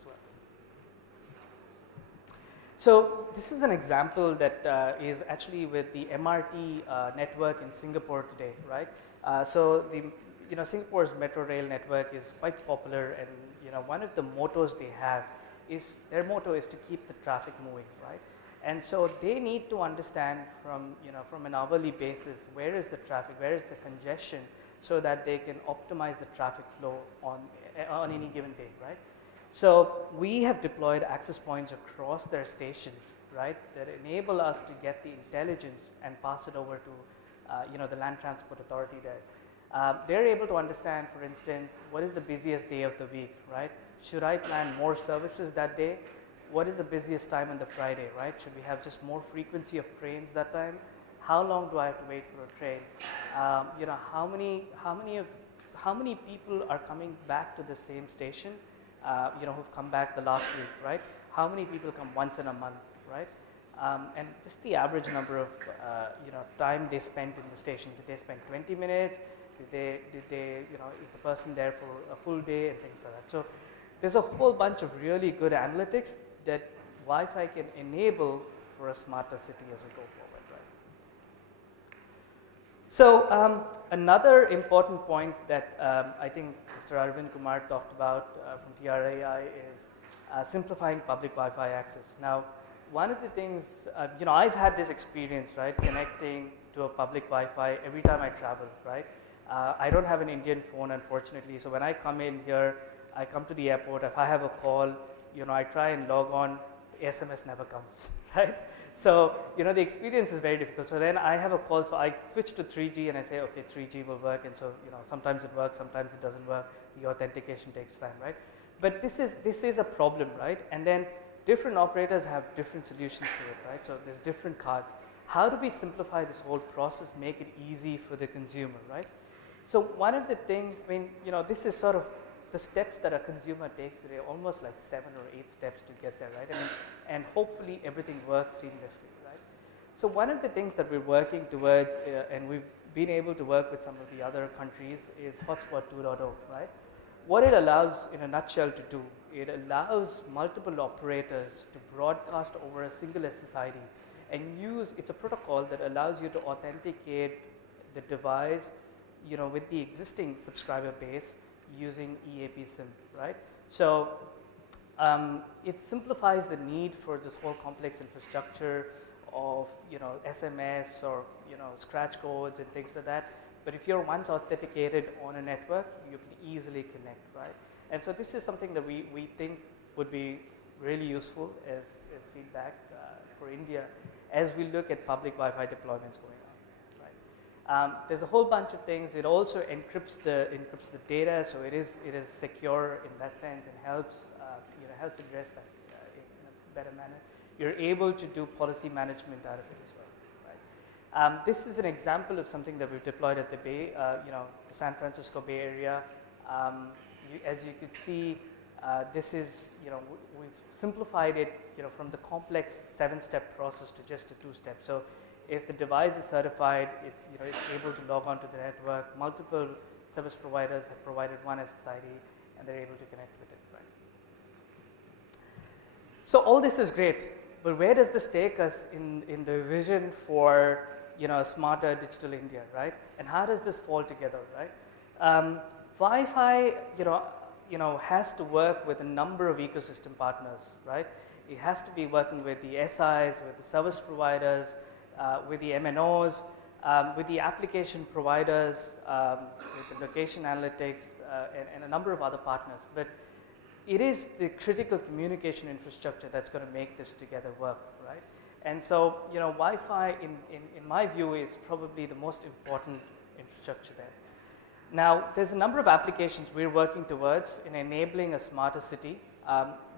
as well. So this is an example that is actually with the MRT network in Singapore today, right? So Singapore's metro rail network is quite popular, and one of the mottos they have is, their motto is to keep the traffic moving, right? And so they need to understand from an hourly basis, where is the traffic, where is the congestion, so that they can optimize the traffic flow on any given day, right? So we have deployed access points across their stations, right, that enable us to get the intelligence and pass it over to the Land Transport Authority there. They're able to understand, for instance, what is the busiest day of the week, right? Should I plan more services that day? What is the busiest time on the Friday, right? Should we have just more frequency of trains that time? How long do I have to wait for a train? How many people are coming back to the same station? Who've come back the last week, right? How many people come once in a month, right? And just the average number of time they spent in the station. Did they spend 20 minutes? Did they is the person there for a full day and things like that? So there's a whole bunch of really good analytics that Wi-Fi can enable for a smarter city as we go forward, right? So another important point that I think Mr. Aravind Kumar talked about from TRAI is simplifying public Wi-Fi access. Now, one of the things, I've had this experience, right, connecting to a public Wi-Fi every time I travel, right? I don't have an Indian phone, unfortunately, so when I come in here, I come to the airport, if I have a call, I try and log on, SMS never comes, right? So, the experience is very difficult. So then I have a call, so I switch to 3G and I say, okay, 3G will work. And so, sometimes it works, sometimes it doesn't work. The authentication takes time, right? But this is a problem, right? And then different operators have different solutions to it, right? So there's different cards. How do we simplify this whole process, make it easy for the consumer, right? So one of the things, this is sort of the steps that a consumer takes today, almost like 7 or 8 steps to get there, right? And hopefully everything works seamlessly, right? So one of the things that we're working towards, and we've been able to work with some of the other countries, is Hotspot 2.0, right? What it allows, in a nutshell, to do, it allows multiple operators to broadcast over a single SSID and it's a protocol that allows you to authenticate the device, with the existing subscriber base, using EAP SIM, right? So it simplifies the need for this whole complex infrastructure of SMS or scratch codes and things like that. But if you're once authenticated on a network, you can easily connect, right? And so this is something that we think would be really useful as feedback for India as we look at public Wi-Fi deployments going on. There's a whole bunch of things. It also encrypts the data, so it is secure in that sense, and helps address that in a better manner. You're able to do policy management out of it as well, right? This is an example of something that we've deployed at the Bay, the San Francisco Bay Area. As you could see, this is we've simplified it from the complex 7-step process to just a 2-step. So if the device is certified, it's able to log on to the network. Multiple service providers have provided one SSID, and they're able to connect with it, right? So all this is great, but where does this take us in the vision for a smarter digital India, right? And how does this fall together, right? Wi-Fi, has to work with a number of ecosystem partners, right? It has to be working with the SIs, with the service providers, with the MNOs, with the application providers, with the location analytics, and a number of other partners. But it is the critical communication infrastructure that's going to make this together work, right? And so, Wi-Fi, in my view, is probably the most important infrastructure there. Now, there's a number of applications we're working towards in enabling a smarter city.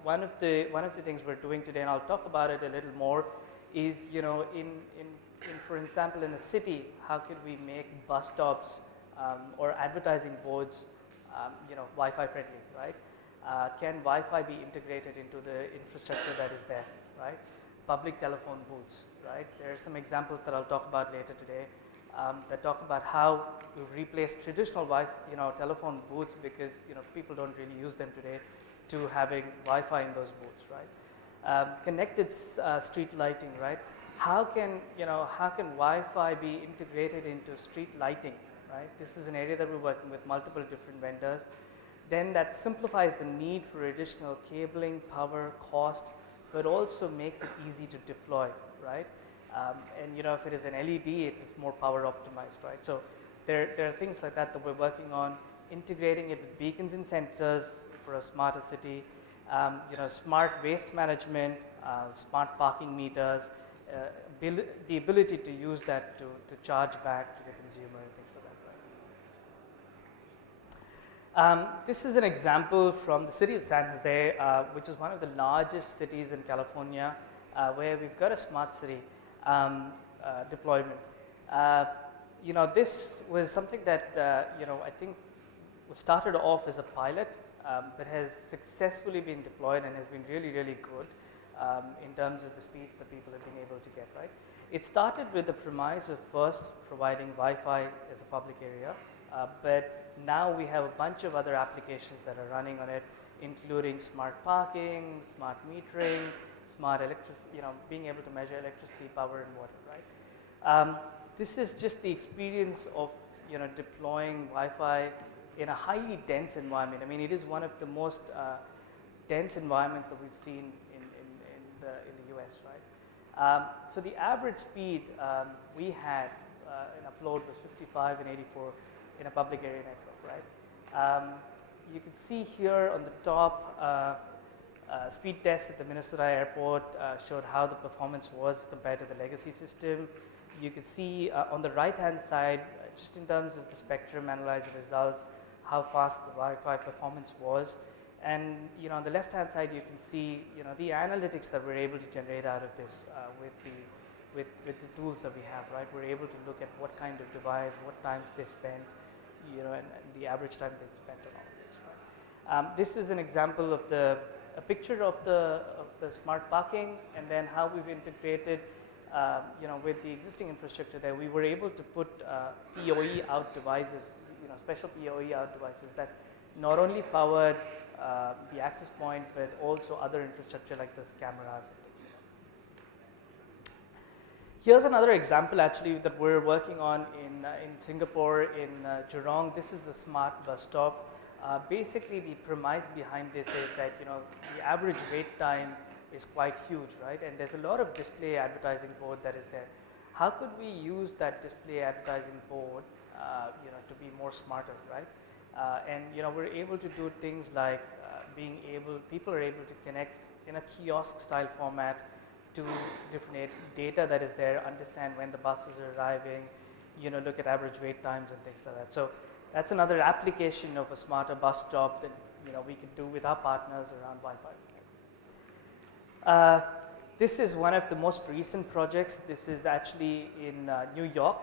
One of the things we're doing today, and I'll talk about it a little more, is for example, in a city, how could we make bus stops or advertising boards, Wi-Fi friendly, right? Can Wi-Fi be integrated into the infrastructure that is there, right? Public telephone booths, right? There are some examples that I'll talk about later today that talk about how we've replaced traditional telephone booths, because people don't really use them today, to having Wi-Fi in those booths, right? Connected street lighting, right? How can Wi-Fi be integrated into street lighting, right? This is an area that we're working with multiple different vendors. Then that simplifies the need for additional cabling, power, cost, but also makes it easy to deploy, right? And if it is an LED, it is more power optimized, right? So there are things like that we're working on, integrating it with beacons and sensors for a smarter city, smart waste management, smart parking meters, the ability to use that to charge back to the consumer and things like that, right? This is an example from the city of San Jose, which is one of the largest cities in California, where we've got a smart city deployment. This was something that I think was started off as a pilot, but has successfully been deployed and has been really, really good in terms of the speeds that people have been able to get, right? It started with the premise of first providing Wi-Fi as a public area, but now we have a bunch of other applications that are running on it, including smart parking, smart metering, smart electricity, being able to measure electricity, power, and water, right? This is just the experience of deploying Wi-Fi in a highly dense environment. I mean, it is one of the most dense environments that we've seen in the US, right? So the average speed we had in upload was 55 and 84 in a public area network, right? You can see here on the top, speed tests at the Minnesota airport showed how the performance was compared to the legacy system. You can see on the right-hand side, just in terms of the spectrum analyzer results, how fast the Wi-Fi performance was. And on the left-hand side, you can see the analytics that we're able to generate out of this with the tools that we have, right? We're able to look at what kind of device, what times they spent, and the average time they spent on all of this, right? This is an example of a picture of the smart parking, and then how we've integrated with the existing infrastructure there. We were able to put PoE out devices, special PoE out devices that not only powered the access point, but also other infrastructure like this cameras and things like that. Here's another example actually that we're working on in Singapore, in Jurong. This is the smart bus stop. Basically, the premise behind this is that the average wait time is quite huge, right? And there's a lot of display advertising board that is there. How could we use that display advertising board, to be more smarter, right? And we're able to do things like people are able to connect in a kiosk style format to different data that is there, understand when the buses are arriving, look at average wait times and things like that. So that's another application of a smarter bus stop that we can do with our partners around Wi-Fi. This is one of the most recent projects. This is actually in New York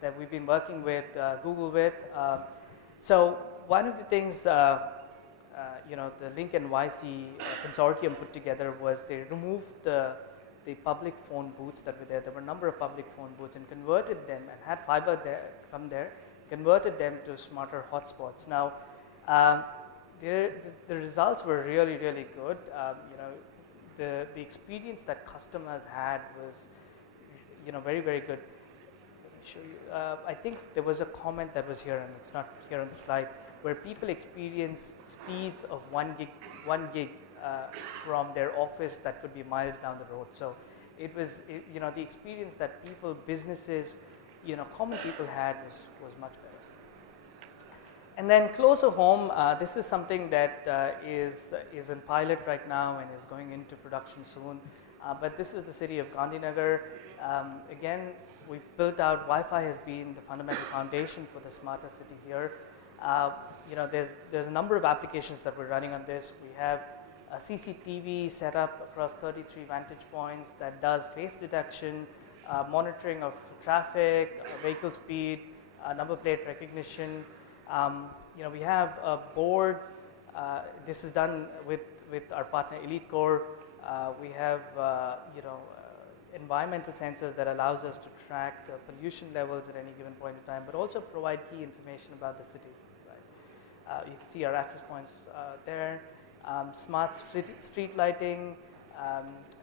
that we've been working with Google with. So one of the things the Link NYC consortium put together was they removed the public phone booths that were there. There were a number of public phone booths and converted them and had fiber there from there, converted them to smarter hotspots. Now, the results were really, really good. The experience that customers had was, very, very good. Let me show you. I think there was a comment that was here, and it's not here on the slide, where people experience speeds of 1 gig from their office that could be miles down the road. So it was, the experience that businesses, common people had was much better. And then closer home, this is something that is in pilot right now and is going into production soon. But this is the city of Gandhinagar. Again, we built out, Wi-Fi has been the fundamental foundation for the smarter city here. There's a number of applications that we're running on this. We have a CCTV set up across 33 vantage points that does face detection, monitoring of traffic, vehicle speed, number plate recognition. We have a board. This is done with our partner Elite Core. We have environmental sensors that allows us to track the pollution levels at any given point in time, but also provide key information about the city. Right? You can see our access points there. Smart street lighting.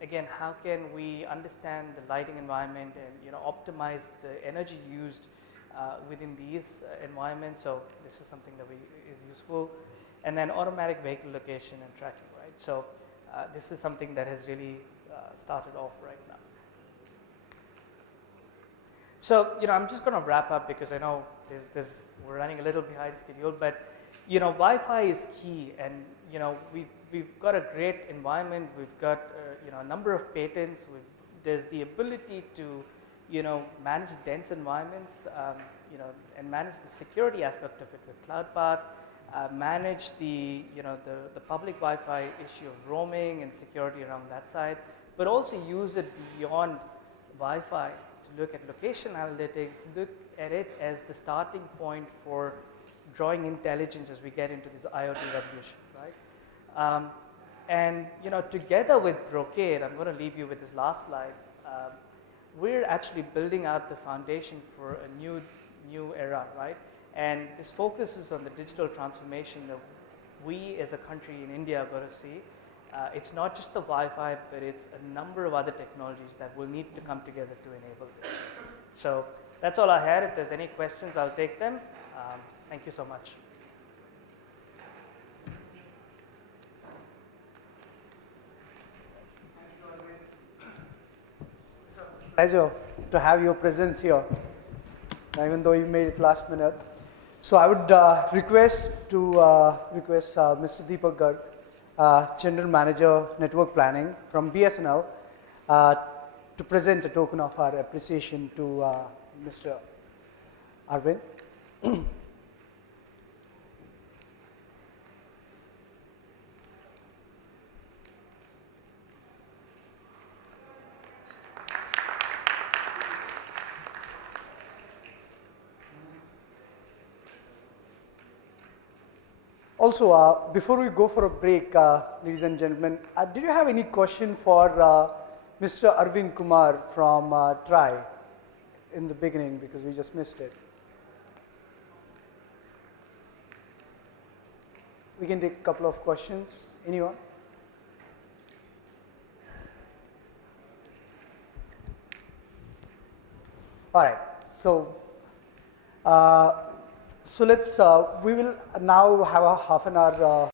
Again, how can we understand the lighting environment and optimize the energy used within these environments? So this is something that is useful. And then automatic vehicle location and tracking, right? So this is something that has really started off right now. So I'm just going to wrap up because I know we're running a little behind schedule, but Wi-Fi is key, and we've got a great environment. We've got a number of patents. There's the ability to manage dense environments, and manage the security aspect of it with CloudPath, manage the public Wi-Fi issue of roaming and security around that side, but also use it beyond Wi-Fi to look at location analytics, look at it as the starting point for drawing intelligence as we get into this IoT revolution, right? And together with Brocade, I'm going to leave you with this last slide. We're actually building out the foundation for a new era, right? And this focuses on the digital transformation that we as a country in India are going to see. It's not just the Wi-Fi, but it's a number of other technologies that will need to come together to enable this. So that's all I had. If there's any questions, I'll take them. Thank you so much. Pleasure to have your presence here, even though you made it last minute. So I would request Mr. Deepak Garg, General Manager Network Planning from BSNL, to present a token of our appreciation to Mr. Aravind. Also, before we go for a break, ladies and gentlemen, did you have any question for Mr. Aravind Kumar from TRI in the beginning, because we just missed it? We can take a couple of questions. Anyone? All right. So let's we will now have a half an hour